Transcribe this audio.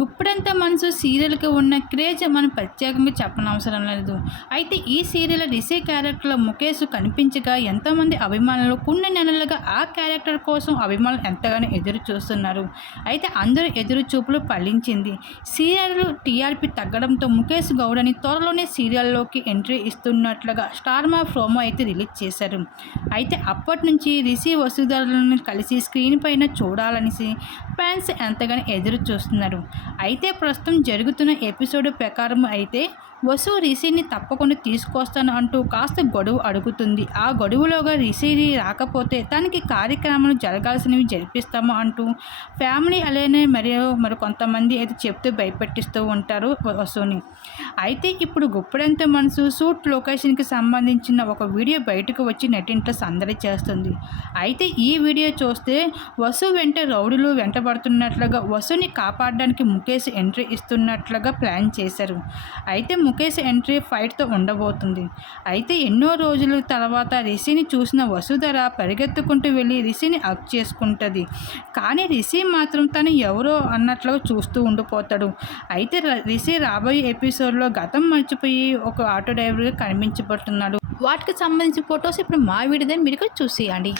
గుప్పుడంతా మనసు సీరియల్కి ఉన్న క్రేజ్ మనం ప్రత్యేకంగా చెప్పనవసరం లేదు. అయితే ఈ సీరియల్ రిషి క్యారెక్టర్లో ముఖేష్ కనిపించగా ఎంతోమంది అభిమానులు కొన్ని నెలలుగా ఆ క్యారెక్టర్ కోసం అభిమానులు ఎంతగానో ఎదురు చూస్తున్నారు. అయితే అందరూ ఎదురు చూపులు ఫలించింది. సీరియల్ టీఆర్పీ తగ్గడంతో ముఖేష్ గౌడని త్వరలోనే సీరియల్లోకి ఎంట్రీ ఇస్తున్నట్లుగా స్టార్ మా ప్రోమో అయితే రిలీజ్ చేశారు. అయితే అప్పటి నుంచి రిషి వసుధరలను కలిసి స్క్రీన్ పైన చూడాలనేసి ఫ్యాన్స్ ఎంతగానో ఎదురు చూస్తున్నారు. అయితే ప్రస్తుతం జరుగుతున్న ఎపిసోడ్ ప్రకారం అయితే వసు రిషిని తప్పకుండా తీసుకొస్తాను అంటూ కాస్త గొడవు అడుగుతుంది. ఆ గడువులోగా రిషిని రాకపోతే తనకి కార్యక్రమాలు జరగాల్సినవి జరిపిస్తాము అంటూ ఫ్యామిలీ అలానే మరియు మరి కొంతమంది అయితే చెప్తూ భయపెట్టిస్తూ ఉంటారు వసుని. అయితే ఇప్పుడు గుప్పడంత మనసు షూట్ లొకేషన్కి సంబంధించిన ఒక వీడియో బయటకు వచ్చి నటింట్లో సందడి చేస్తుంది. అయితే ఈ వీడియో చూస్తే వసు వెంట రౌడులు వెంటబడుతున్నట్లుగా వసుని కాపాడడానికి ముఖేష్ ఎంట్రీ ఇస్తున్నట్లుగా ప్లాన్ చేశారు. అయితే ముఖేష్ ఎంట్రీ ఫైట్తో ఉండబోతుంది. అయితే ఎన్నో రోజుల తర్వాత రిషిని చూసిన వసుధర పరిగెత్తుకుంటూ వెళ్ళి రిషిని అప్ చేసుకుంటుంది. కానీ రిషి మాత్రం తను ఎవరో అన్నట్లు చూస్తూ ఉండిపోతాడు. అయితే రిషి రాబోయే ఎపిసోడ్లో గతం మర్చిపోయి ఒక ఆటో డ్రైవర్గా కనిపించబడుతున్నాడు వాటికి సంబంధించిన ఫొటోస్ ఇప్పుడు మా వీడియో మీరు చూసేయండి.